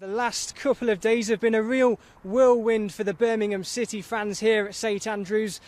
The last couple of days have been a real whirlwind for the Birmingham City fans here at St Andrews.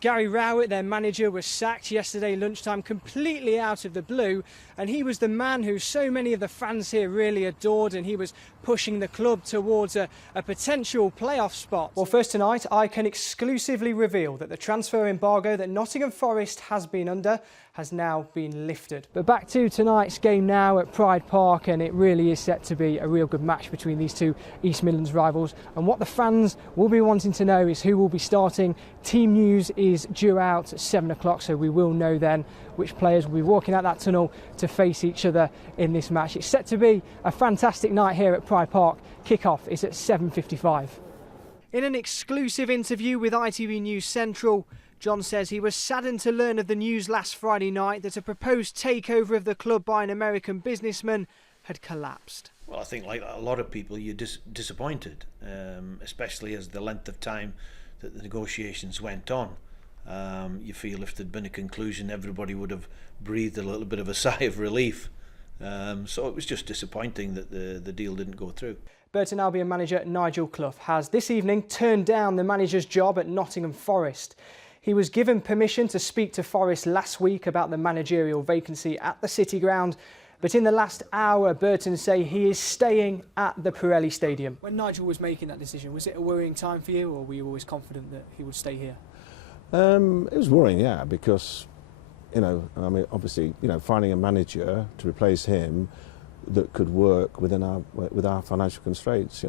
Gary Rowett, their manager, was sacked yesterday lunchtime completely out of the blue, and he was the man who so many of the fans here really adored, and he was pushing the club towards a potential playoff spot. Well, first tonight I can exclusively reveal that the transfer embargo that Nottingham Forest has been under has now been lifted. But back to tonight's game now at Pride Park, and it really is set to be a real good match between these two East Midlands rivals. And what the fans will be wanting to know is who will be starting. Team news is due out at 7 o'clock, so we will know then which players will be walking out that tunnel to face each other in this match. It's set to be a fantastic night here at Pride Park. Kick-off is at 7:55. In an exclusive interview with ITV News Central, John says he was saddened to learn of the news last Friday night that a proposed takeover of the club by an American businessman had collapsed. Well, I think like a lot of people, you're disappointed, especially as the length of time that the negotiations went on. You feel if there'd been a conclusion, everybody would have breathed a little bit of a sigh of relief. So it was just disappointing that the deal didn't go through. Burton Albion manager Nigel Clough has this evening turned down the manager's job at Nottingham Forest. He was given permission to speak to Forest last week about the managerial vacancy at the City Ground, but in the last hour, Burton say he is staying at the Pirelli Stadium. When Nigel was making that decision, was it a worrying time for you, or were you always confident that he would stay here? It was worrying, yeah, because, I mean, obviously, finding a manager to replace him that could work with our financial constraints,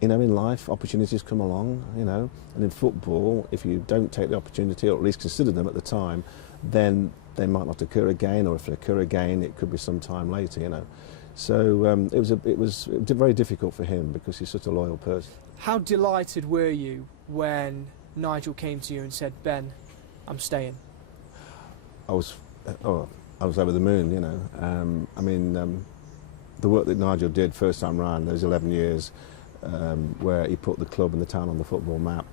in life, opportunities come along, and in football, if you don't take the opportunity, or at least consider them at the time, then they might not occur again, or if they occur again, it could be some time later, So it was very difficult for him because he's such a loyal person. How delighted were you when Nigel came to you and said, "Ben, I'm staying"? I was over the moon, I mean, the work that Nigel did first time round, those 11 years, where he put the club and the town on the football map,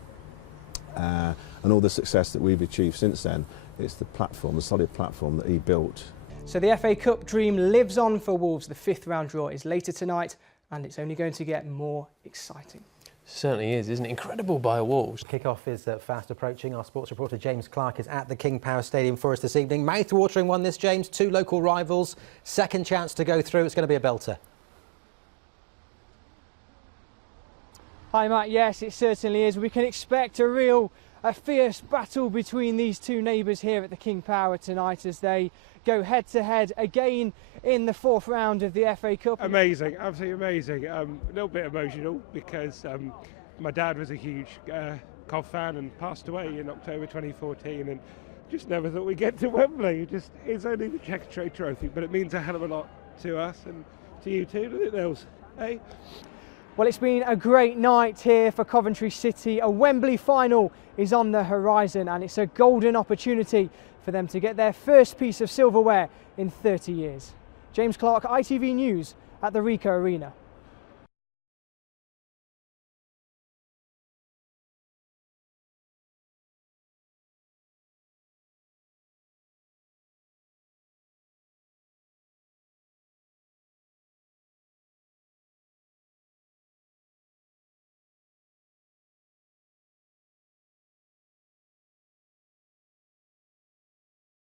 and all the success that we've achieved since then, it's the platform, the solid platform that he built. So the FA Cup dream lives on for Wolves. The 5th round draw is later tonight, and it's only going to get more exciting. Certainly is, isn't it? Incredible by Wolves. Kick-off is fast approaching. Our sports reporter James Clark is at the King Power Stadium for us this evening. Mouth-watering one, this, James. Two local rivals. Second chance to go through. It's going to be a belter. Hi, Matt. Yes, it certainly is. We can expect a fierce battle between these two neighbours here at the King Power tonight as they go head-to-head again in the 4th round of the FA Cup. Amazing, absolutely amazing. A little bit emotional because my dad was a huge Cov fan and passed away in October 2014, and just never thought we'd get to Wembley. It's only the Checkatrade Trophy, but it means a hell of a lot to us and to you too, doesn't it, Nils? Hey? Well, it's been a great night here for Coventry City. A Wembley final is on the horizon, and it's a golden opportunity for them to get their first piece of silverware in 30 years. James Clark, ITV News at the Ricoh Arena.